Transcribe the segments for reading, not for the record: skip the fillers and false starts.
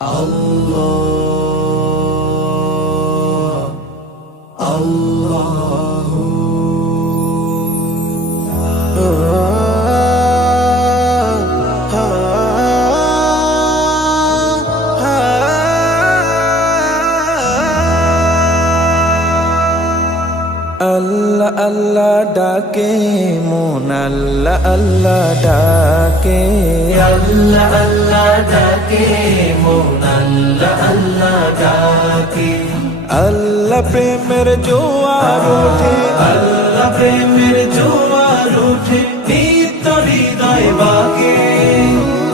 Allah, Allahu Allah Allah ডাকে মন Allah Allah ডাকে Allah Allah ডাকে মন Allah Allah ডাকে Allah প্রেমের জোয়ার ওঠে Allah প্রেমের জোয়ার ওঠে নিত্য হৃদয় বাকে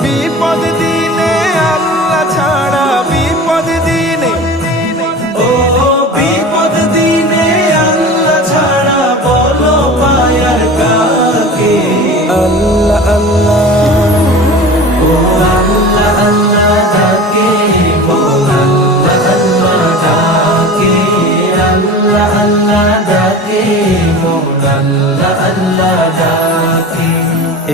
বিপদ দিনে Allah ছাড়া বিপদ দিনে ও বিপদ দিনে Allah ছাড়া বলো পায়ার কাকে Allah Allah ও Allah Allah ডাকে মন Allah Allah ডাকে Allah Allah ডাকে মন Allah Allah ডাকে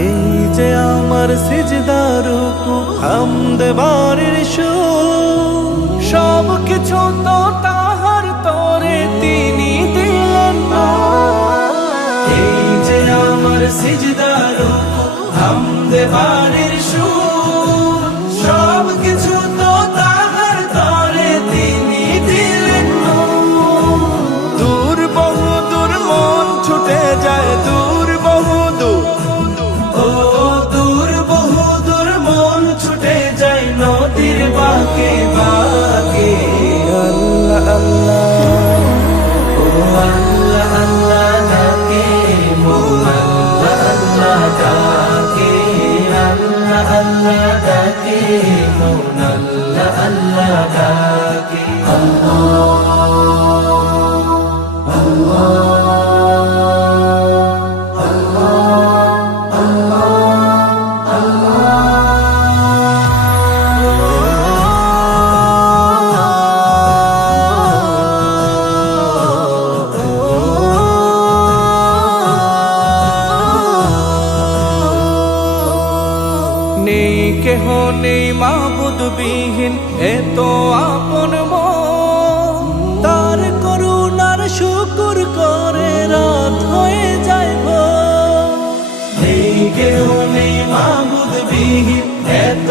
এই যে আমার সিজদার রুকু হামদ বারের সুর সব কিছু তো তাহার তরে তিনি দিলেন না এই যে আমার সিজদার রুকু হামদ বারের সুর সব কিছু তো তাহার তরে তিনি দিলেন দূর বহু দূর মন ছুটে যায় দূর বহু দূর ও দূর বহু দূর মন ছুটে যায় নদীর বাঁকে বাঁকে আল্লাহ আল্লাহ ও আল্লাহ আল্লাহ ডাকে মন আল্লাহ আল্লাহ ডাকে আল্লাহ আল্লাহ ডাকে মন আল্লাহ আল্লাহ ডাকে নেই কেহ নেই মাবুদ বিহীন এত আপন মন তার করুণার শুকর করে রাত হয়ে যায় ভোর। নেই কেউ নেই মাবুদ বিহীন এত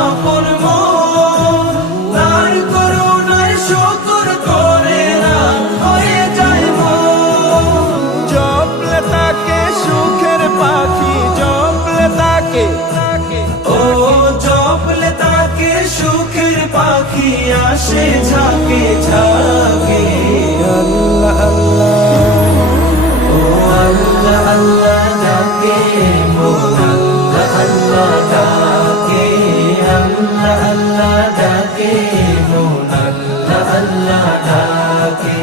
আপন মন তার করুণার শুকর করে রাত হয়ে যায় মন জপলে তাকে সুখের পাখি জপলে তাকে ও জপলে তাকে সুখের পাখি আসে ঝাঁকে ঝাঁকে আল্লাহ আল্লাহ ও আল্লাহ আল্লাহ ডাকে মন আল্লাহ আল্লাহ ডাকে আল্লাহ আল্লাহ ডাকে মন আল্লাহ আল্লাহ ডাকে